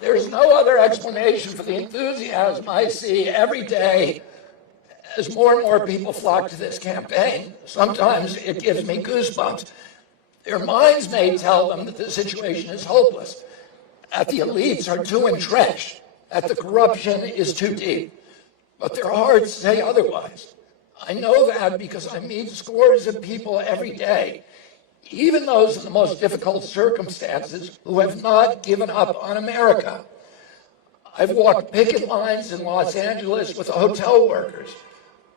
There's no other explanation for the enthusiasm I see every day as more and more people flock to this campaign. Sometimes it gives me goosebumps. Their minds may tell them that the situation is hopeless, that the elites are too entrenched, that the corruption is too deep, but their hearts say otherwise. I know that because I meet scores of people every day, even those in the most difficult circumstances, who have not given up on America. I've walked picket lines in Los Angeles with hotel workers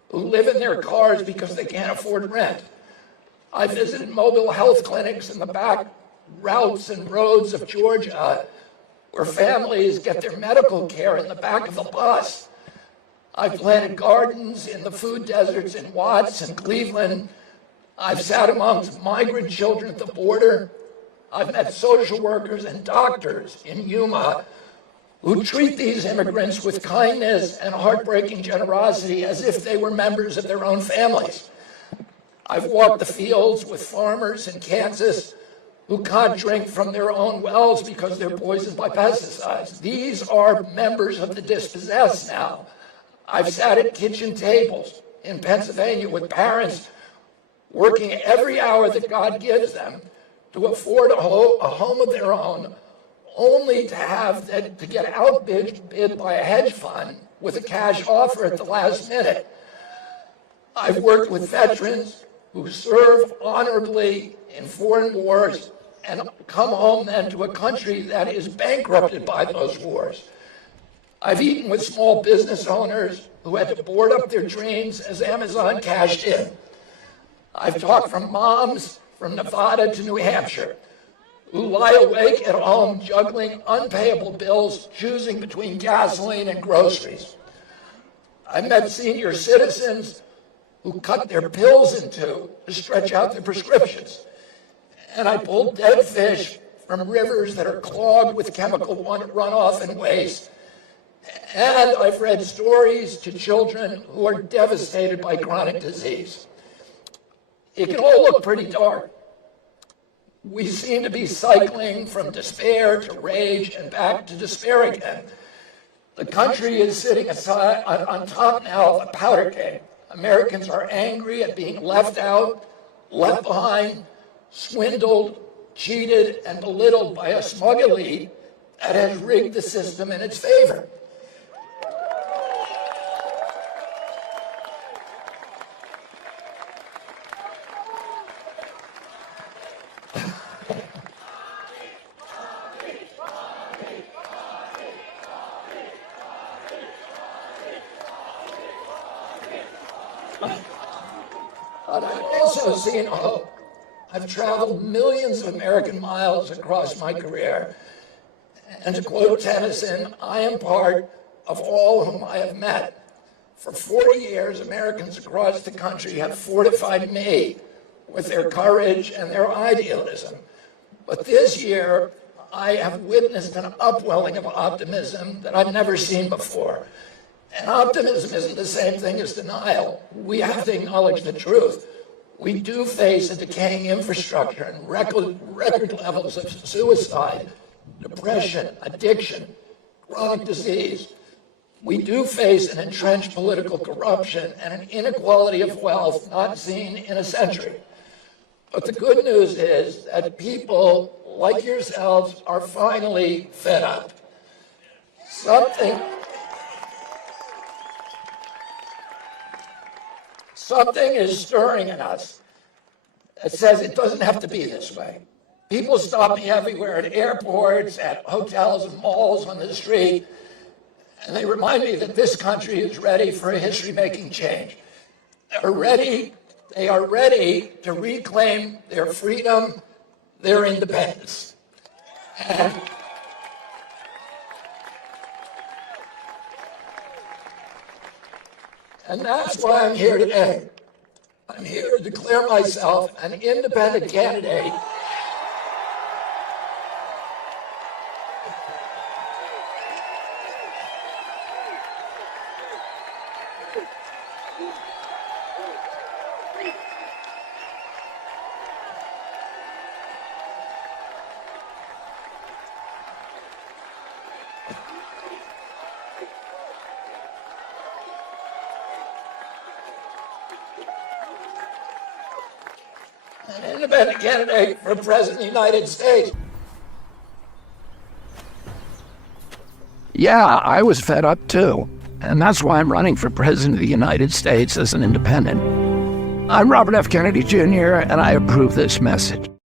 who live in their cars because they can't afford rent. I visited mobile health clinics in the back routes and roads of Georgia where families get their medical care in the back of the bus. I've planted gardens in the food deserts in Watts and Cleveland. I've sat amongst migrant children at the border. I've met social workers and doctors in Yuma who treat these immigrants with kindness and heartbreaking generosity as if they were members of their own families. I've walked the fields with farmers in Kansas who can't drink from their own wells because they're poisoned by pesticides. These are members of the dispossessed now. I've sat at kitchen tables in Pennsylvania with parents working every hour that God gives them to afford a home of their own, only to get outbid by a hedge fund with a cash offer at the last minute. I've worked with veterans who serve honorably in foreign wars and come home then to a country that is bankrupted by those wars. I've eaten with small business owners who had to board up their dreams as Amazon cashed in. I've talked from moms from Nevada to New Hampshire who lie awake at home juggling unpayable bills, choosing between gasoline and groceries. I've met senior citizens who cut their pills in two to stretch out their prescriptions. And I pulled dead fish from rivers that are clogged with chemical runoff and waste. And I've read stories to children who are devastated by chronic disease. It can all look pretty dark. We seem to be cycling from despair to rage and back to despair again. The country is sitting on top now of a powder keg. Americans are angry at being left out, left behind, swindled, cheated, and belittled by a smug elite that has rigged the system in its favor. But I've also seen hope. I've traveled millions of American miles across my career. And to quote Tennyson, I am part of all whom I have met. For 40 years, Americans across the country have fortified me with their courage and their idealism. But this year, I have witnessed an upwelling of optimism that I've never seen before. And optimism isn't the same thing as denial. We have to acknowledge the truth. We do face a decaying infrastructure and record levels of suicide, depression, addiction, chronic disease. We do face an entrenched political corruption and an inequality of wealth not seen in a century. But the good news is that people like yourselves are finally fed up. Something is stirring in us that says it doesn't have to be this way. People stop me everywhere at airports, at hotels and malls, on the street, and they remind me that this country is ready for a history-making change. They are ready to reclaim their freedom, their independence. And that's why I'm here today. I'm here to declare myself an independent candidate an independent candidate for President of the United States. Yeah, I was fed up too. And that's why I'm running for President of the United States as an independent. I'm Robert F. Kennedy Jr., and I approve this message.